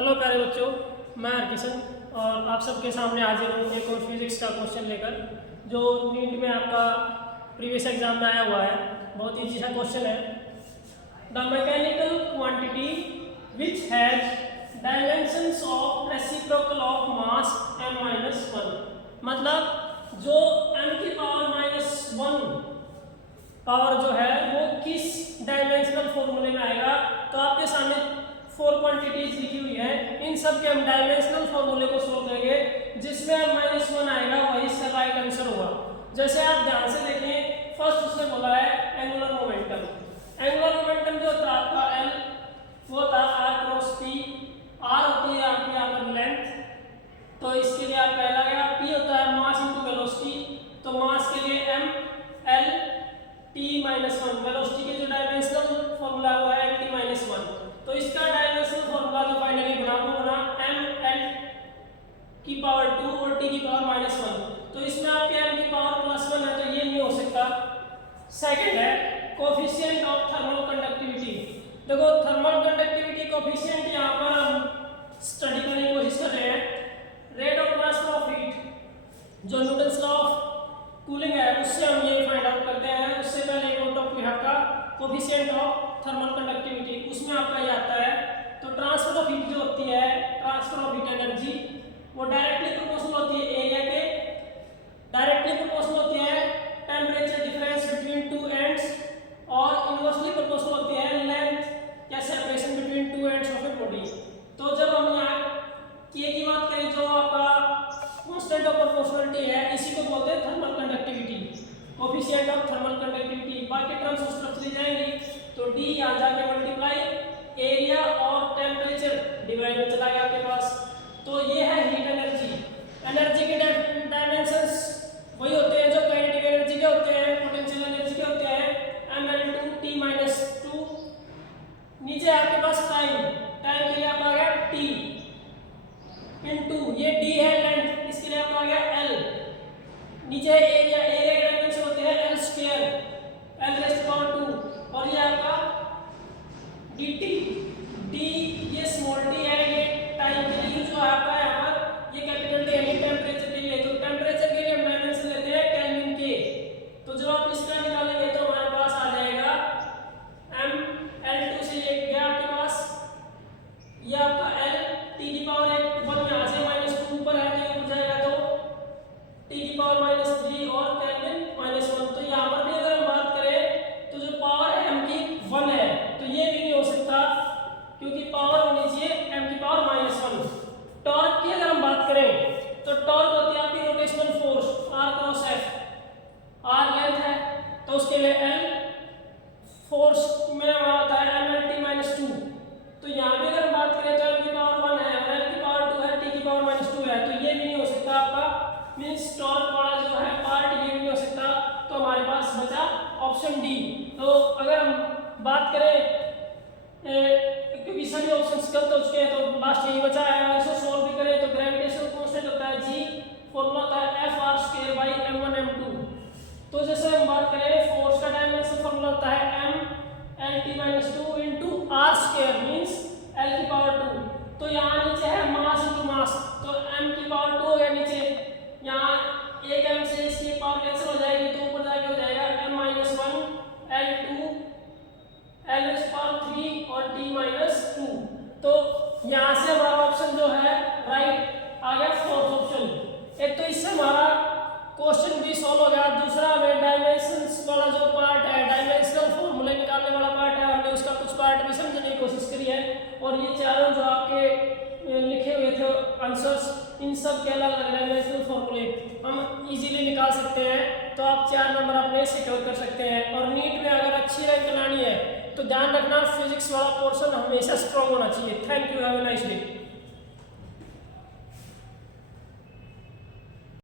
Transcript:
Hello प्यारे बच्चों, मैं हरकिशन और आप सबके सामने हाजिर हूँ एक और फिजिक्स का क्वेश्चन लेकर जो नीट में आपका प्रीवियस एग्जाम में आया हुआ है। बहुत ईजी सा क्वेश्चन है। The mechanical quantity which has dimensions of reciprocal of mass m-1, मतलब जो m की पावर -1 पावर जो है वो किस डायमेंशनल फॉर्मूले में आएगा। तो आपके सामने 4 क्वांटिटीज लिखी हुई है, इन सब के हम डायमेंशनल फॉर्मूले को सोल्व करेंगे। जिसमें m-1 आएगा वही इसका राइट आंसर होगा। जैसे आप ध्यान से देखें, फर्स्ट उसने बोला है एंगुलर मोमेंटम। एंगुलर मोमेंटम जो था आपका L वो था r क्रॉस p। r होती है आपकी यहाँ पर लेंथ, तो इसके लिए आप पहला गया। p होता है मास इनटू वेलोसिटी, तो मास के लिए m l t-1। वेलोसिटी के जो डायमेंशनल फॉर्मूला हुआ है t-1, तो इसका डायमेंशनल फॉर्मूला जो फाइनली बना m l की पावर 2 और t की पावर -1। तो इसमें आपके m की पावर +1 है, तो ये नहीं हो सकता। सेकंड है कोफिशिएंट ऑफ थर्मल कंडक्टिविटी। देखो थर्मल कंडक्टिविटी कोफिशिएंट यहाँ पर हम स्टडी करने की कोशिश कर रहे हैं। Rate of transfer of heat जो न्यूटन्स लॉ ऑफ कूलिंग है उससे हम ये फाइंड आउट करते हैं। उससे पहले एक और टॉपिक है आपका कोफिशिएंट ऑफ थर्मल कंडक्टिविटी, उसमें आपका ये आता है। तो ट्रांसफर ऑफ हीट जो होती है, ट्रांसफर ऑफ हीट एनर्जी, वो डायरेक्टली प्रोपोर्शनल होती है एरिया के, डायरेक्टली प्रोपोर्शनल होती है temperature difference between two ends, और इनवर्सली प्रोपोर्शनल होती है लेंथ या separation between two ends of a body. तो जब हम यहाँ के की बात करें, जो आपका कांस्टेंट ऑफ प्रोपोर्शनलिटी है, इसी को बोलते हैं thermal conductivity, coefficient of thermal conductivity. बाकी टर्म्स उस तरफ चली जाएंगी, तो d यहाँ जाके मल्टीप्लाई एरिया और टेम्परेचर डिवाइड में चला गया आपके पास। तो ये है हीट एनर्जी। एनर्जी के डायमेंशंस वही होते हैं जो काइनेटिक एनर्जी के होते हैं, पोटेंशियल एनर्जी के होते हैं, ml2 t-2। नीचे आपके पास टाइम, टाइम के लिए आप आ गया t इनटू ये d है लेंथ, इसके लिए आप आ गया l। नीचे एरिया, एरिया के डायमेंशन होते हैं l² l⁻², और ये आपका dt। d ये स्मॉल d है, ये टाइम के लिए जो आपका है यहाँ पर, ये कैपिटल D है टेम्परेचर के लिए। तो टेम्परेचर के लिए हम डायमेंशन लेते हैं केल्विन के। तो जब आप इसका निकालेंगे तो हमारे पास आ जाएगा ml2 से ये गया आपके पास, ये आपका l t की पावर 1 यहाँ से -2 ऊपर है तो ये ऊपर जाएगा, तो t की पावर -3 और केल्विन -1। तो यहाँ पर भी अगर हम बात करें तो जो पावर है m की 1 है, तो ये भी नहीं हो सकता क्योंकि पावर होनी चाहिए m की पावर -1। टॉर्क की अगर हम बात करें तो टॉर्क होती है आपकी rotational force r cross f। r length है तो उसके लिए l, फोर्स में हमारा होता है mlt-2। तो यहाँ पे अगर हम बात करें तो m की पावर 1 है और l की पावर 2 है, t की पावर -2 है, तो ये भी नहीं हो सकता आपका, मींस टॉर्क वाला जो है पार्ट ये भी नहीं हो सकता। तो हमारे पास बचा ऑप्शन डी। तो अगर हम बात करें क्योंकि सभी ऑप्शंस गलत हो चुके हैं तो लास्ट यही बचा है। इसे सॉल्व भी करें तो ग्रेविटेशनल कांस्टेंट होता है g, फॉर्मूला होता है Fr² m1 m2। तो जैसे हम बात करें फोर्स का डायमेंशन फॉर्मूला होता है mlt-2 into r², means l की पावर 2। तो यहाँ नीचे है मास इनटू मास, तो m की पावर 2 हो गया नीचे, यहाँ एक m से इसकी पावर कैंसिल हो जाएगी तो ऊपर जाके हो जाएगा m-1 l2 l⁻³ और t-2। तो यहाँ से हमारा ऑप्शन जो है राइट आ गया, फोर्थ ऑप्शन। एक तो इससे हमारा क्वेश्चन भी सॉल्व हो गया। दूसरा हमें डायमेंशंस वाला जो पार्ट है, डायमेंशनल फॉर्मूले निकालने वाला पार्ट है, हमने उसका कुछ पार्ट भी समझने की कोशिश करी है। और ये चारों जो आपके लिखे हुए थे आंसर्स, इन सब के अलग अलग डायमेंशनल फॉर्मूले हम इजीली निकाल सकते हैं। तो आप 4 नंबर अपने सिक्योर कर सकते हैं। और नीट में अगर अच्छी रैंक लानी है तो ध्यान रखना फिजिक्स वाला पोर्शन हमेशा स्ट्रॉन्ग होना चाहिए। Thank you, have a nice day.